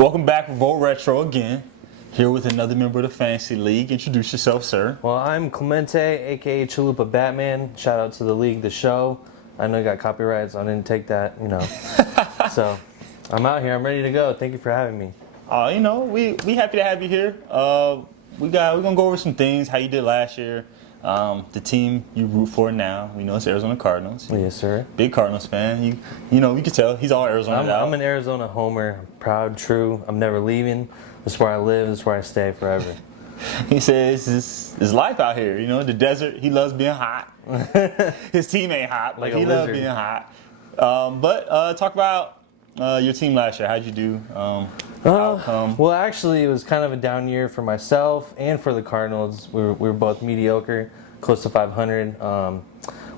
Welcome back, REvolt Retro again. Here with another member of the Fantasy League. Introduce yourself, sir. Well, I'm Clemente, aka Chalupa Batman. Shout out to the league, the show. I know you got copyrights, so I didn't take that, So, I'm out here. I'm ready to go. Thank you for having me. We happy to have you here. We're gonna go over some things. How you did last year. The team you root for now. We know it's Arizona Cardinals. Yes, sir. Big Cardinals fan. You can tell he's all Arizona. I'm an Arizona homer. I'm proud, true. I'm never leaving. This is where I live. This is where I stay forever. He says his life out here. The desert. He loves being hot. His team ain't hot, but he loves being hot. But talk about your team last year. How'd you do? Outcome? Well, actually, it was kind of a down year for myself and for the Cardinals. We were both mediocre, close to 500.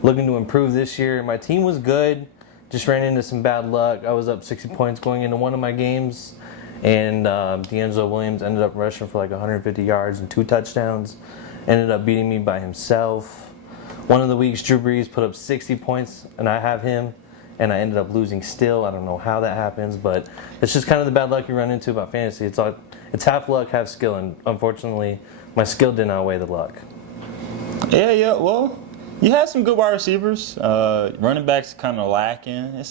Looking to improve this year. My team was good. Just ran into some bad luck. I was up 60 points going into one of my games, and D'Angelo Williams ended up rushing for like 150 yards and 2 touchdowns. Ended up beating me by himself. One of the weeks, Drew Brees put up 60 points, and I have him. And I ended up losing still. I don't know how that happens, but it's just kind of the bad luck you run into about fantasy. It's half luck, half skill, and unfortunately, my skill did not outweigh the luck. Yeah. Well, you had some good wide receivers. Running backs kind of lacking.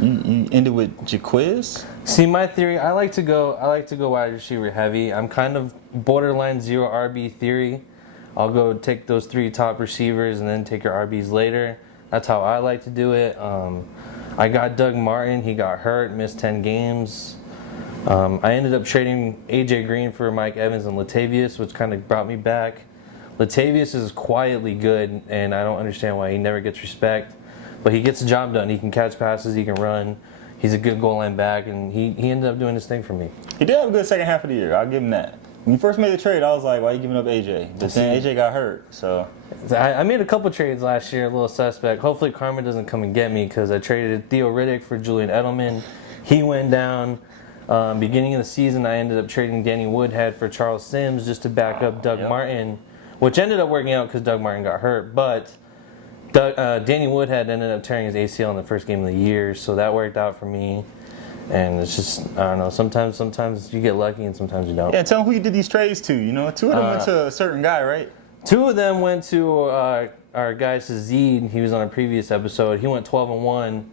You ended with Jaquiz. See, my theory, I like to go wide receiver heavy. I'm kind of borderline 0 RB theory. I'll go take those 3 top receivers and then take your RBs later. That's how I like to do it. I got Doug Martin. He got hurt, missed 10 games. I ended up trading AJ Green for Mike Evans and Latavius, which kind of brought me back. Latavius is quietly good, and I don't understand why he never gets respect. But he gets the job done. He can catch passes. He can run. He's a good goal line back, and he ended up doing his thing for me. He did have a good second half of the year. I'll give him that. When you first made the trade, I was like, why are you giving up AJ? But then AJ got hurt, so... I made a couple trades last year, a little suspect. Hopefully karma doesn't come and get me because I traded Theo Riddick for Julian Edelman. He went down. Beginning of the season, I ended up trading Danny Woodhead for Charles Sims just to back up Doug Martin, which ended up working out because Doug Martin got hurt. But Danny Woodhead ended up tearing his ACL in the first game of the year, so that worked out for me. And it's just, I don't know, sometimes you get lucky and sometimes you don't. Yeah, tell them who you did these trades to. 2 of them went to a certain guy, right? 2 of them went to our guy Sazid. He was on a previous episode. He went 12-1,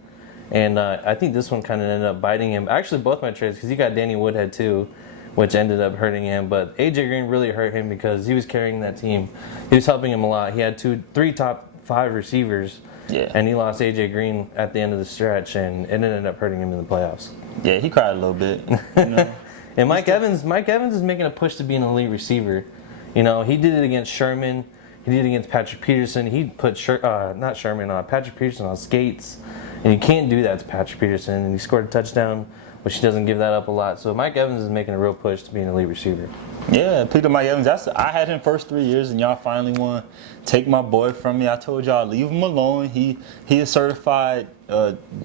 and I think this one kind of ended up biting him. Actually, both my trades, because he got Danny Woodhead too, which ended up hurting him. But AJ Green really hurt him because he was carrying that team. He was helping him a lot. He had 3 top 5 receivers, and he lost AJ Green at the end of the stretch, and it ended up hurting him in the playoffs. Yeah, he cried a little bit. And Mike Evans is making a push to be an elite receiver. He did it against Sherman. He did it against Patrick Peterson. He put Patrick Peterson on skates. And you can't do that to Patrick Peterson. And he scored a touchdown, which he doesn't give that up a lot. So Mike Evans is making a real push to be an elite receiver. Yeah, picked up Mike Evans. I had him first 3 years, and y'all finally won. Take my boy from me. I told y'all, leave him alone. He is certified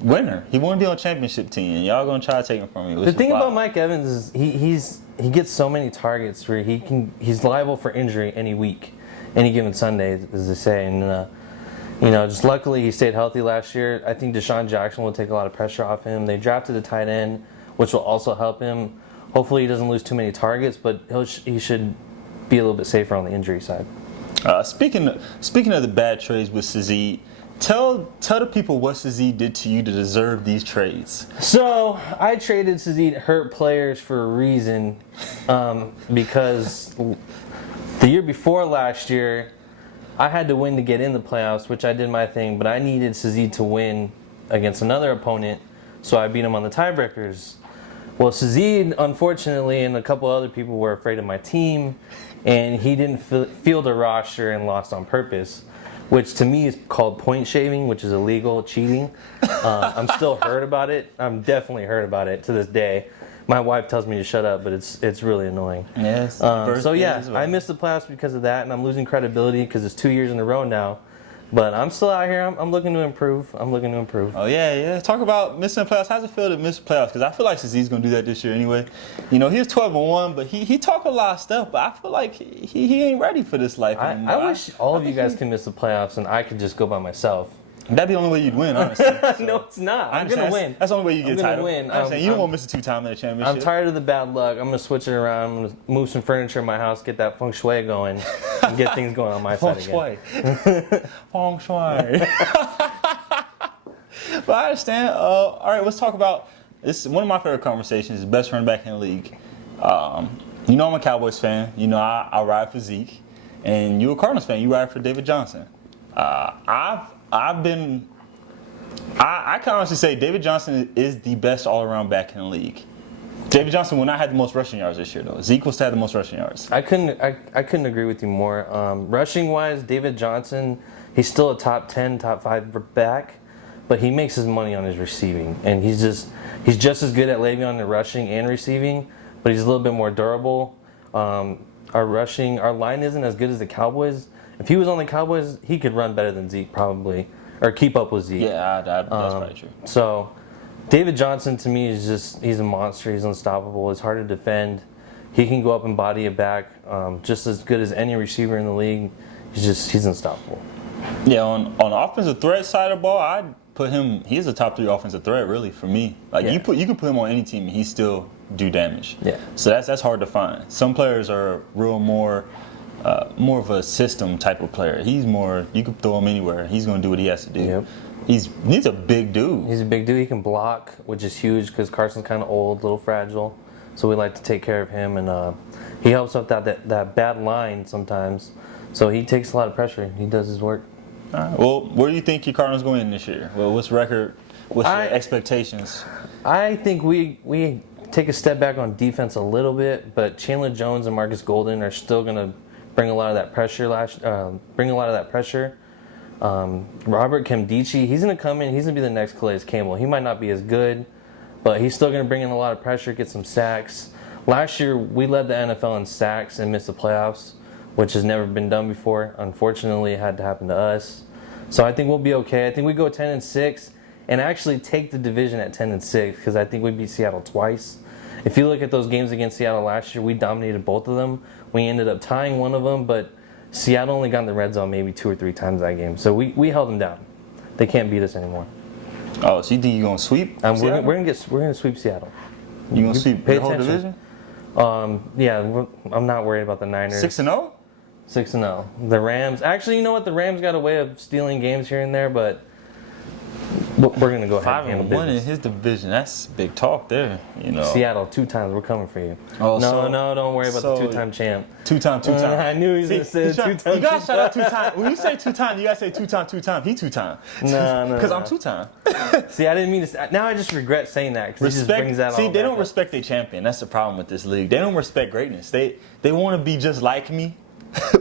winner. He won't be on championship team, and y'all gonna try to take him from me. The thing about Mike Evans is he gets so many targets where he's liable for injury any week, any given Sunday, as they say. And just luckily he stayed healthy last year. I think Deshaun Jackson will take a lot of pressure off him. They drafted a tight end, which will also help him. Hopefully he doesn't lose too many targets, but he should be a little bit safer on the injury side. Speaking of the bad trades with Sazid, tell the people what Sazid did to you to deserve these trades. So I traded Sazid hurt players for a reason, because the year before last year, I had to win to get in the playoffs, which I did my thing, but I needed Sazid to win against another opponent, so I beat him on the tiebreakers. Well, Sazid, unfortunately, and a couple other people were afraid of my team, and he didn't field a roster and lost on purpose, which to me is called point shaving, which is illegal, cheating. I'm still hurt about it. I'm definitely hurt about it to this day. My wife tells me to shut up, but it's really annoying. Yes. So yeah, I missed the playoffs because of that, and I'm losing credibility because it's 2 years in a row now. But I'm still out here. I'm looking to improve. Oh, yeah. Talk about missing the playoffs. How's it feel to miss the playoffs? Because I feel like Sazid's going to do that this year anyway. He was 12-1, but he talked a lot of stuff. But I feel like he ain't ready for this life anymore. I wish all of you guys can miss the playoffs and I could just go by myself. That'd be the only way you'd win, honestly. So, No, it's not. I'm understand. gonna win. That's the only way you get I'm gonna title. win. I understand. You don't want to miss a 2-time in the championship. I'm tired of the bad luck. I'm gonna switch it around. I'm gonna move some furniture in my house, get that feng shui going, and get things going on my side again. Feng shui. But I understand. All right, let's talk about this. One of my favorite conversations is best running back in the league. You know I'm a Cowboys fan. You know I ride for Zeke, and you're a Cardinals fan. You ride for David Johnson. I can honestly say David Johnson is the best all-around back in the league. David Johnson will not have the most rushing yards this year, though. Zeke will still have the most rushing yards. I couldn't agree with you more. Rushing wise, David Johnson, he's still a top 10, top 5 back, but he makes his money on his receiving, and he's just as good at Le'Veon in rushing and receiving, but he's a little bit more durable. Our line isn't as good as the Cowboys. If he was on the Cowboys, he could run better than Zeke probably, or keep up with Zeke. Yeah, that's probably true. So, David Johnson to me he's a monster. He's unstoppable. It's hard to defend. He can go up and body it back just as good as any receiver in the league. He's unstoppable. Yeah, on the offensive threat side of the ball, I'd put him. He's a top 3 offensive threat, really, for me. Like you can put him on any team, and he still do damage. Yeah. So that's hard to find. Some players are more of a system type of player. He's more. You can throw him anywhere. He's going to do what he has to do. Yep. He's a big dude. He's a big dude. He can block, which is huge because Carson's kind of old, a little fragile. So we like to take care of him, and he helps out that bad line sometimes. So he takes a lot of pressure. He does his work. All right. Well, where do you think your Cardinals going in this year? Well, what's record? What's your expectations? I think we take a step back on defense a little bit, but Chandler Jones and Marcus Golden are still going to bring a lot of that pressure. Robert Nkemdiche, he's going to come in. He's going to be the next Calais Campbell. He might not be as good, but he's still going to bring in a lot of pressure, get some sacks. Last year, we led the NFL in sacks and missed the playoffs, which has never been done before. Unfortunately, it had to happen to us. So I think we'll be okay. I think we go 10-6 and actually take the division at 10-6 because I think we beat Seattle twice. If you look at those games against Seattle last year, we dominated both of them. We ended up tying one of them, but Seattle only got in the red zone maybe 2 or 3 times that game. So we held them down. They can't beat us anymore. Oh, so you think you're gonna sweep? We're gonna sweep Seattle. You gonna sweep the whole division? Yeah, I'm not worried about the Niners. 6-0? 6-0. The Rams. Actually, you know what? The Rams got a way of stealing games here and there, but we're gonna go ahead and handle 5-1 in business. his division. That's big talk there. You know. Seattle 2 times. We're coming for you. Oh, no, don't worry about the 2-time champ. 2-time. I knew he was gonna say 2-time. You gotta shout out 2-time. When you say 2-time, you gotta say 2-time. He 2-time. No. Because I'm 2-time. See, I didn't mean to. Now I just regret saying that because he just brings that. See, all they back don't up. respect their champion. That's the problem with this league. They don't respect greatness. They want to be just like me,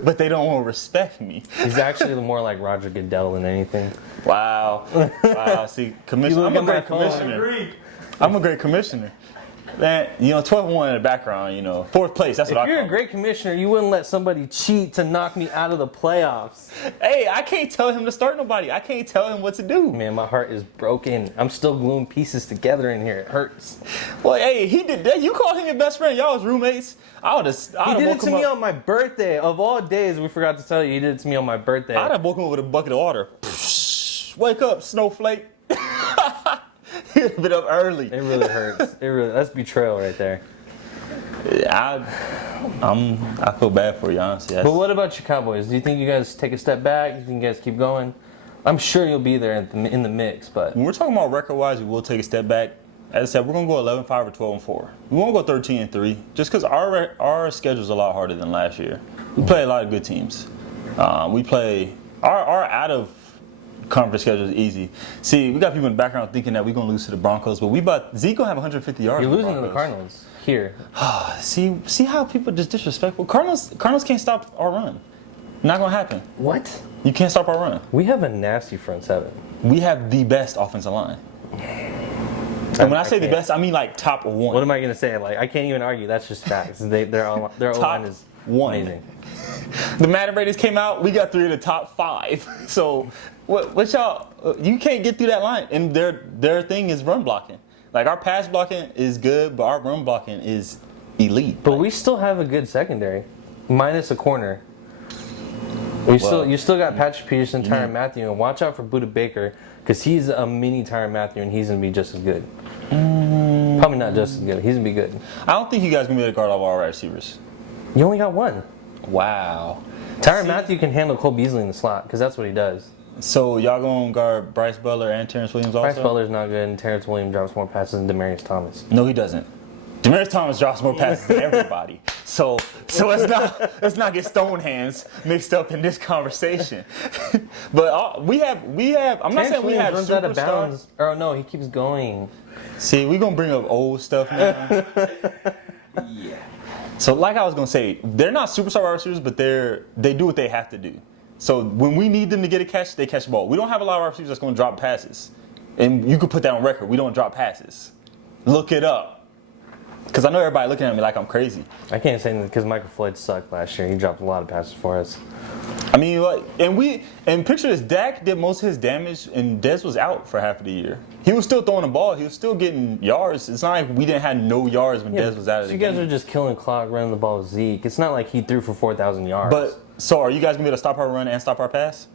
but they don't want to respect me. He's actually more like Roger Goodell than anything. Wow. See, commissioner. I'm a great commissioner. I'm a great commissioner. Man, 12-1 in the background, 4th place. That's what I call it. If you're a great commissioner, you wouldn't let somebody cheat to knock me out of the playoffs. Hey, I can't tell him to start nobody. I can't tell him what to do. Man, my heart is broken. I'm still gluing pieces together in here. It hurts. Well, hey, he did that. You called him your best friend. Y'all was roommates. He did it to me on my birthday. Of all days, we forgot to tell you, he did it to me on my birthday. I'd have woke him up with a bucket of water. Wake up, snowflake. He'd have been up early. It really hurts. That's betrayal right there. I feel bad for you, honestly. But what about your Cowboys? Do you think you guys take a step back? Do you think you guys keep going? I'm sure you'll be there in the mix, but when we're talking about record-wise, we will take a step back. As I said, we're gonna go 11-5 or 12-4. We won't go 13-3, just because our schedule's a lot harder than last year. We play a lot of good teams. We play our out of conference schedule is easy. See, we got people in the background thinking that we're gonna lose to the Broncos, but Zeke gonna have 150 yards. You're losing to the Cardinals here. See how people just disrespectful. Cardinals can't stop our run. Not gonna happen. What? You can't stop our run. We have a nasty front seven. We have the best offensive line. And when I say the best, I mean like top 1. What am I gonna say? Like I can't even argue. That's just facts. Their O-line is 1. amazing. The Madden ratings came out. We got 3 of the top 5. So what y'all? You can't get through that line. And their thing is run blocking. Like our pass blocking is good, but our run blocking is elite. But we still have a good secondary, minus a corner. You still got Patrick Peterson, Tyrann Mathieu, and watch out for Budda Baker because he's a mini Tyrann Mathieu and he's gonna be just as good. Probably not just as good. He's gonna be good. I don't think you guys gonna be able to guard all our receivers. You only got one. Wow. Tyrann Mathieu can handle Cole Beasley in the slot because that's what he does. So y'all gonna guard Bryce Butler and Terrence Williams also? Bryce Butler's not good, and Terrence Williams drops more passes than Demaryius Thomas. No, he doesn't. Demaryius Thomas drops more passes than everybody. So let's not get stone hands mixed up in this conversation. But we have. I'm not saying we have runs out of superstars. bounds. Oh no, he keeps going. See, we're gonna bring up old stuff now. Yeah. So like I was gonna say, they're not superstar wide receivers, but they do what they have to do. So when we need them to get a catch, they catch the ball. We don't have a lot of wide receivers that's gonna drop passes. And you could put that on record. We don't drop passes. Look it up. Because I know everybody looking at me like I'm crazy. I can't say that because Michael Floyd sucked last year. He dropped a lot of passes for us. I mean, like, and picture this, Dak did most of his damage, and Dez was out for half of the year. He was still throwing the ball. He was still getting yards. It's not like we didn't have no yards when Dez was out of the You game. guys are just killing clock, running the ball with Zeke. It's not like he threw for 4,000 yards. But, so are you guys going to be able to stop our run and stop our pass?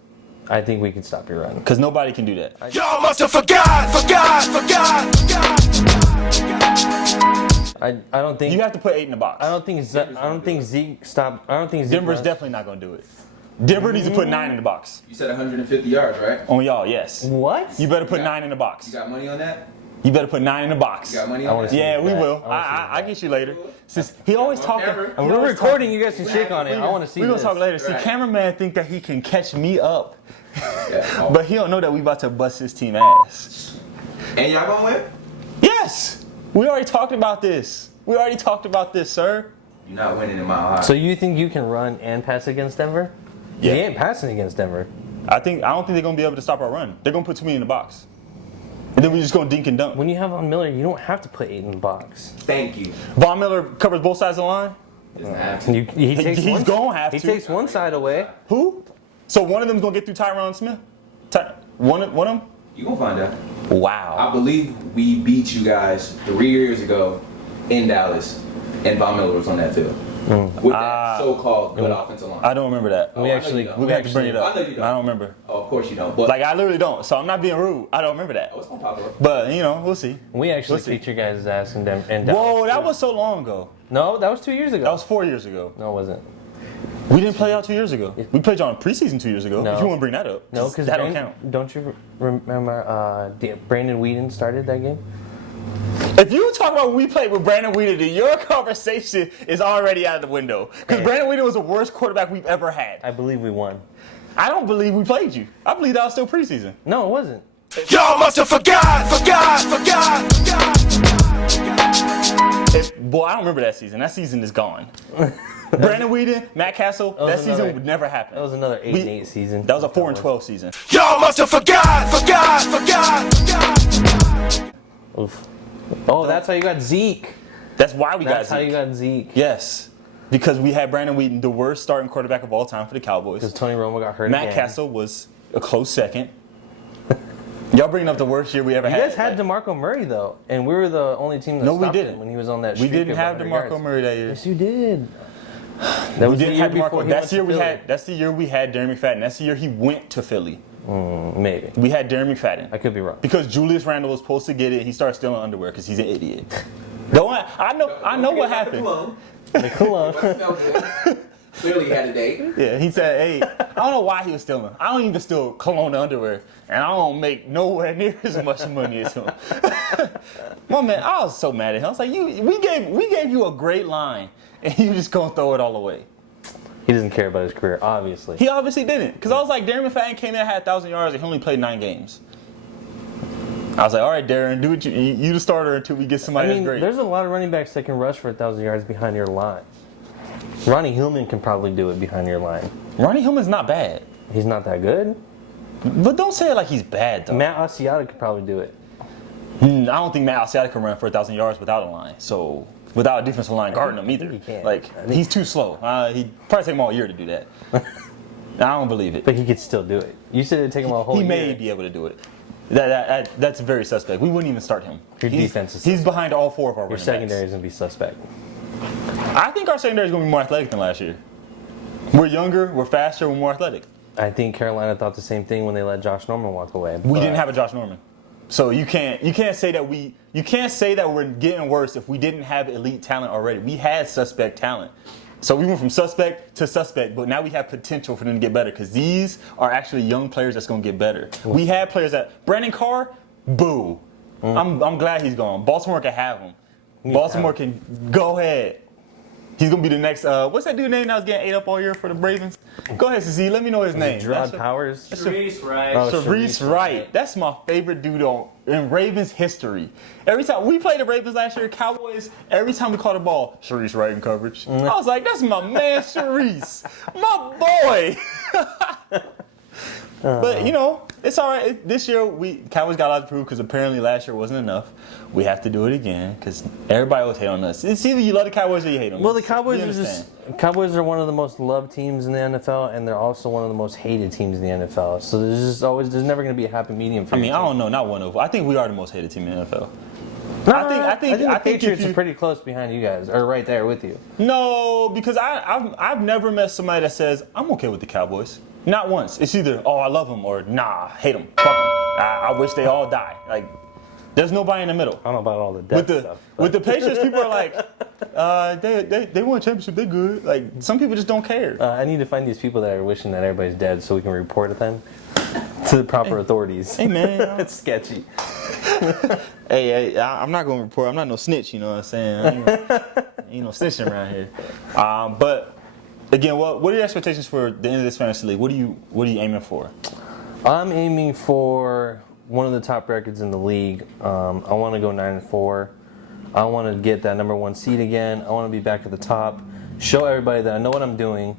I think we can stop your run. Because nobody can do that. Y'all must have forgot. I don't think You have to put 8 in the box. I don't think Zeke stopped. I don't think Zeke. Denver's runs. definitely not going to do it. Denver needs to put 9 in the box. You said 150 yards, right? On y'all, yes. What? You better put 9 in the box. You got money on that? You better put 9 in the box. You got money I on wanna that? see Yeah, we that. will. I get you later. Since he always talking. And we're recording. You guys can shake on it. I want to see. We're gonna this. talk later. See, Right. cameraman think that he can catch me up, Yeah. but he don't know that we about to bust his team ass. And y'all gonna win? Yes, we already talked about this. We already talked about this, sir. You're not winning in Mile High. So you think you can run and pass against Denver? Yeah. He ain't passing against Denver. I don't think they're gonna be able to stop our run. They're gonna put too many in the box, and then we just gonna dink and dunk. When you have Von Miller, you don't have to put 8 in the box. Thank you. Von Miller covers both sides of the line. Doesn't have to. He takes He's gonna have He to. takes one side away. Who? So one of them's gonna get through Tyron Smith. One of them. You gonna find out. Wow. I believe we beat you guys 3 years ago in Dallas, and Von Miller was on that field with that so-called good offensive line. I don't remember that. Oh, We I know actually- you don't. We're gonna have to bring it up. I know you don't. I don't remember. Oh, of course you don't. But Like I literally don't. So I'm not being rude. I don't remember that. oh, it's gonna pop up. But we'll see. We actually Let's see. kicked your guys' ass in Denver. Whoa, that was so long ago. No, that was 2 years ago. That was 4 years ago. No, it wasn't. We didn't play out 2 years ago. We played y'all in preseason 2 years ago. No. If you want to bring that up. No, because that don't count. Don't you remember Brandon Whedon started that game? If you talk about when we played with Brandon Whedon, then your conversation is already out of the window. Because Hey. Brandon Whedon was the worst quarterback we've ever had. I believe we won. I don't believe we played you. I believe that was still preseason. No, it wasn't. Y'all must have forgot. Boy, I don't remember that season. That season is gone. Brandon Whedon, Matt Castle, that was season another- would never happen. That was another 8-8 season. That was a 4-12 season. Y'all must have forgot. Oof. Oh, that's how you got Zeke. That's why we That's got how Zeke. you got Zeke. Yes. Because we had Brandon Whedon, the worst starting quarterback of all time for the Cowboys. Because Tony Romo got hurt Matt again. Castle was a close second. Y'all bringing up the worst year we ever You had. guys had DeMarco Murray, though, and we were the only team that No, we stopped didn't. him when he was on that We streak didn't of have 100 DeMarco yards. Murray that year. Yes, you did. That We was the didn't year have before DeMarco. he That's went the year to we Philly. had. That's the year we had Darren McFadden. That's the year he went to Philly. Maybe. We had Darren McFadden. I could be wrong. Because Julius Randle was supposed to get it, he started stealing underwear because he's an idiot. I know what happened. The cologne. Clearly he had a date. Yeah, he said, hey, I don't know why he was stealing. I don't even steal cologne underwear, and I don't make nowhere near as much money as him. My man, I was so mad at him. I was like, we gave you a great line, and you just gonna throw it all away. He doesn't care about his career, obviously. He obviously didn't, because I was like, Darren McFadden came in and had 1,000 yards, and he only played 9 games. I was like, all right, Darren, do what you the starter until we get somebody that's great. There's a lot of running backs that can rush for 1,000 yards behind your line. Ronnie Hillman can probably do it behind your line. Ronnie Hillman's not bad, He's not that good. but don't say it like he's bad though. Matt Asiata could probably do it. I don't think Matt Asiata can run for 1,000 yards without a line. So without a defensive line guarding him either. he can't. Like he's too slow. He'd probably take him all year to do that. I don't believe it. But he could still do it. You said it'd take him a whole He year. may be able to do it. That's very suspect. We wouldn't even start him. Your defense is He's behind all 4 of our Your running secondary backs. is going to be suspect. I think our secondary is going to be more athletic than last year. We're younger, we're faster, we're more athletic. I think Carolina thought the same thing when they let Josh Norman walk away. We didn't have a Josh Norman. So you can't say that we're getting worse if we didn't have elite talent already. We had suspect talent. So we went from suspect to suspect, but now we have potential for them to get better because these are actually young players that's going to get better. We had players that Brandon Carr, boo. I'm glad he's gone. Baltimore can have him. Baltimore can go ahead. He's going to be the next, what's that dude's name that was getting ate up all year for the Ravens? Go ahead, Sazid. Let me know his name. Gerard Powers? Sharice Wright. Oh, Sharice Wright. That's my favorite dude in Ravens history. Every time we played the Ravens last year, Cowboys, every time we caught a ball, Sharice Wright in coverage. I was like, that's my man, Sharice. My boy. But, you know, it's all right. This year, Cowboys got a lot to prove because apparently last year wasn't enough. We have to do it again because everybody always hate on us. It's either you love the Cowboys or you hate them. Well, the Cowboys Cowboys are one of the most loved teams in the NFL, and they're also one of the most hated teams in the NFL. So there's never going to be a happy medium for I don't know, not one of them. I think we are the most hated team in the NFL. I think the Patriots are pretty close behind you guys, or right there with you. No, because I've never met somebody that says I'm okay with the Cowboys. Not once. It's either I love them or nah, hate them. Fuck them. I wish they all die. Like, there's nobody in the middle. I don't know about all the death stuff. With the Patriots, people are like, they won a championship. They good. Like, some people just don't care. I need to find these people that are wishing that everybody's dead so we can report at them to the proper authorities. Hey man, it's sketchy. Hey, I'm not gonna report. I'm not no snitch. You know what I'm saying? Ain't no snitching around here. But again, what are your expectations for the end of this fantasy league? What are you aiming for? I'm aiming for one of the top records in the league. I want to go 9-4. I want to get that number 1 seed again. I want to be back at the top, show everybody that I know what I'm doing,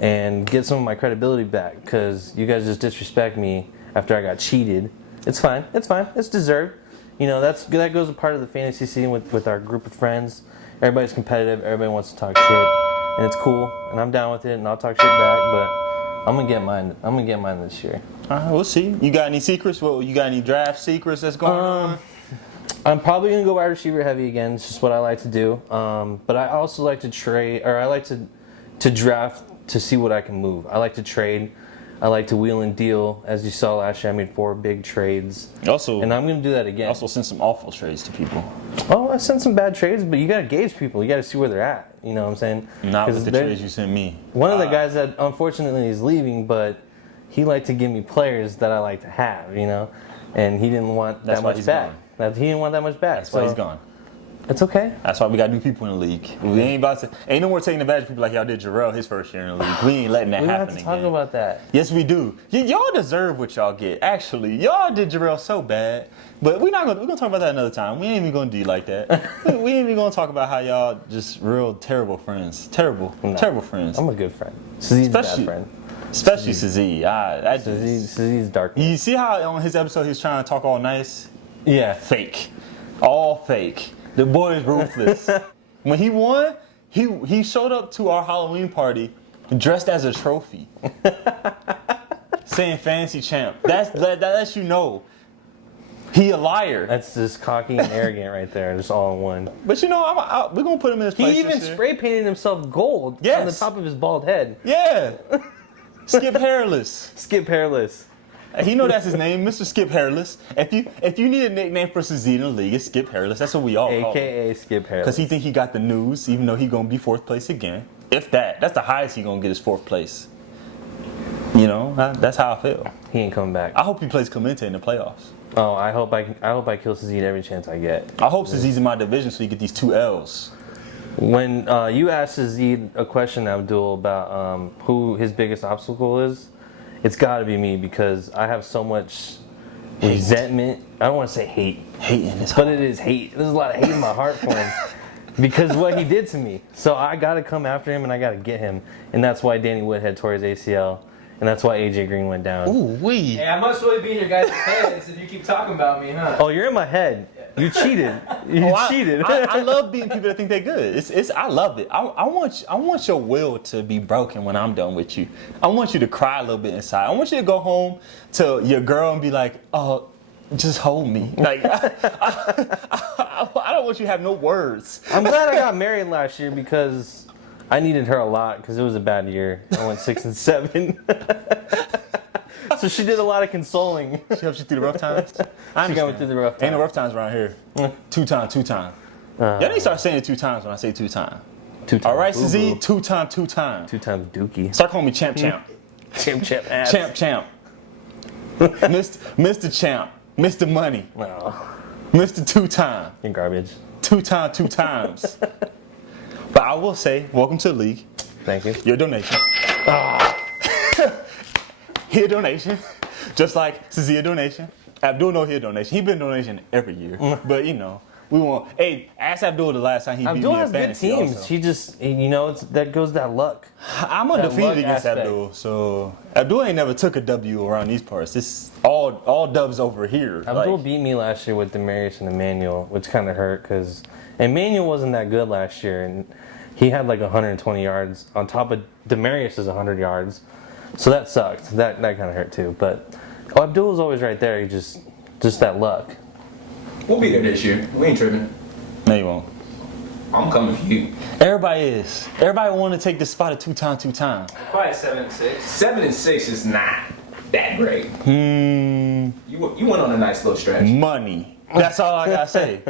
and get some of my credibility back. Because you guys just disrespect me after I got cheated. It's fine. It's fine. It's deserved. You know, that goes a part of the fantasy scene with our group of friends. Everybody's competitive. Everybody wants to talk shit, and it's cool. And I'm down with it, and I'll talk shit back. But I'm gonna get mine. I'm gonna get mine this year. We'll see. You got any secrets? You got any draft secrets that's going on? I'm probably gonna go wide receiver heavy again. It's just what I like to do. But I also like to trade, or I like to draft to see what I can move. I like to trade. I like to wheel and deal. As you saw last year, I made 4 big trades. And I'm going to do that again. Also send some awful trades to people. Oh, I sent some bad trades, but you got to gauge people. You got to see where they're at. You know what I'm saying? Not with the trades you sent me. One of the guys that unfortunately is leaving, but he liked to give me players that I like to have, you know? And he didn't want that much back. He didn't want that much back. That's why he's gone. It's okay. That's why we got new people in the league. We ain't no more taking advantage of people like y'all did Jarrell his first year in the league. We ain't letting that happen again. We don't have to talk about that. Yes, we do. Y'all deserve what y'all get. Actually, y'all did Jarrell so bad. But we're gonna talk about that another time. We ain't even gonna do you like that. we ain't even gonna talk about how y'all just real terrible friends. Terrible friends. I'm a good friend. Sazid's a bad friend. Especially Sazid. Sazid's dark. You see how on his episode he was trying to talk all nice? Yeah. Fake. All fake. The boy is ruthless. When he won, he showed up to our Halloween party dressed as a trophy, saying "fancy champ." That lets you know he a liar. That's just cocky and arrogant right there, just all in one. But you know, we're gonna put him in his place. He even spray painted himself gold on the top of his bald head. Yeah. Skip Hairless. Skip Hairless. He know that's his name, Mr. Skip Hairless. If you need a nickname for Sazid in the league, it's Skip Hairless. That's what we all call him. AKA Skip Hairless. Because he think he got the news, even though he gonna be 4th place again. If that's the highest he gonna get is 4th place. You know, that's how I feel. He ain't coming back. I hope he plays Clemente in the playoffs. Oh, I hope I kill Sazid every chance I get. I hope Sazid's in my division so he get these 2 L's. When you asked Sazid a question, Abdul, about who his biggest obstacle is, it's got to be me because I have so much resentment. I don't want to say hate. Hate in his heart. But it is hate. There's a lot of hate in my heart for him because of what he did to me. So I got to come after him and I got to get him. And that's why Danny Woodhead tore his ACL. And that's why AJ Green went down. Ooh, wee. Hey, I must really be in your guys' heads if you keep talking about me, huh? Oh, you're in my head. You cheated. You cheated. I love beating people that think they're good. I love it. I want your will to be broken when I'm done with you. I want you to cry a little bit inside. I want you to go home to your girl and be like, oh, just hold me. Like I don't want you to have no words. I'm glad I got married last year because I needed her a lot because it was a bad year. I went 6 and 7. So she did a lot of consoling. She helped you through the rough times? She got me through the rough times. Ain't no rough times around here. 2-time, 2-time. Y'all need to start saying it 2 times when I say 2-time. 2-time. All right, Sazid, 2-time, 2-time. 2 times Dookie. Start calling me champ. Champ ass. Champ. Mr. Champ. Mr. Money. Oh, Mr. 2-time. you're garbage. 2-time, 2 times. But I will say, welcome to the league. Thank you. Your donation. Here donation. Just like Sazid donation. Abdul know here donation. He been donation every year. But you know, we want. Hey, ask Abdul the last time he beat Abdul me in has good fantasy. teams. Also. He just, that goes that luck. I'm That undefeated luck against aspect. Abdul, so Abdul ain't never took a W around these parts. This all dubs over here. Abdul Like, beat me last year with Demarius and Emmanuel, which kind of hurt because Emmanuel wasn't that good last year, and he had like 120 yards on top of Demarius' 100 yards, so that sucked. That kind of hurt too. But Abdul was always right there. He just that luck. We'll be there this year. We ain't tripping. no, you won't. I'm coming for you. Everybody is. Everybody want to take the spot at 2-time. Quiet 7 and 6. 7 and 6 is not that great. Hmm. You went on a nice little stretch. Money. That's all I gotta say.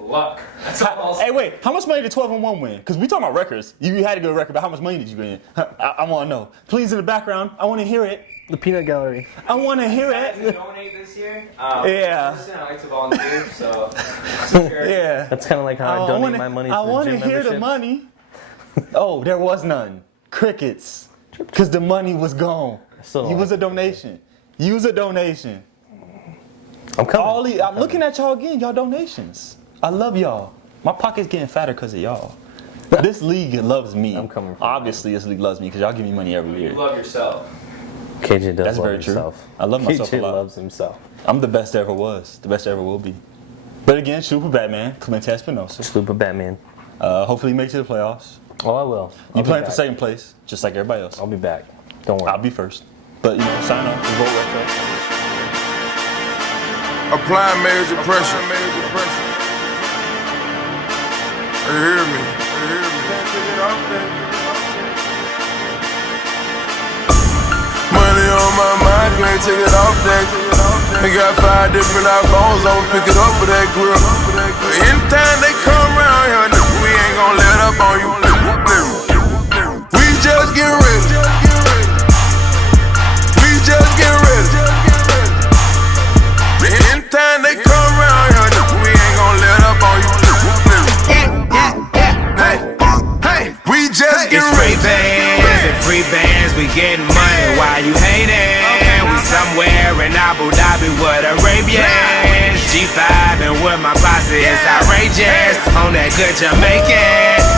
Luck. That's all I'll say. Hey, wait. How much money did 12-1 win? Because we talking about records. You had a good record, but how much money did you win? I want to know. Please, in the background, I want to hear it. The peanut gallery. I want to hear I had to it. donate this year. Yeah. I like to volunteer, so. Yeah. That's kind of like how I donate my money to I the want to gym hear the memberships. money. Oh, there was none. Crickets. Because the money was gone. still don't You was a like donation. Use a donation. I'm coming. I'm looking at y'all again, y'all donations. I love y'all. My pocket's getting fatter because of y'all. This league loves me. I'm coming from Obviously, this league loves me because y'all give me money every You year. love yourself. KJ does That's love very true. himself. I love myself a KJ lot. loves himself. I'm the best there ever was. The best there ever will be. But again, Chalupa Batman, Clemente Espinosa. Chalupa Batman. Hopefully make it to the playoffs. Oh, I will. You playing for second place, just like everybody else. I'll be back. Don't worry. I'll be first. But sign up. REvolt Retro. Applying major pressure. You hear me? Money on my mind, can't take it off that. I got 5 different iPhones, I'ma pick it up for that grill. But anytime they come around here, we ain't gon' let up on you. We just get ready. We just get ready. Anytime they come around here, we ain't gon' let up on you. Hey, we just get ready. It's free bands and free bands, we getting money while you hating. We somewhere in Abu Dhabi with Arabians. G5 and with my posse, it's outrageous. On that good Jamaican.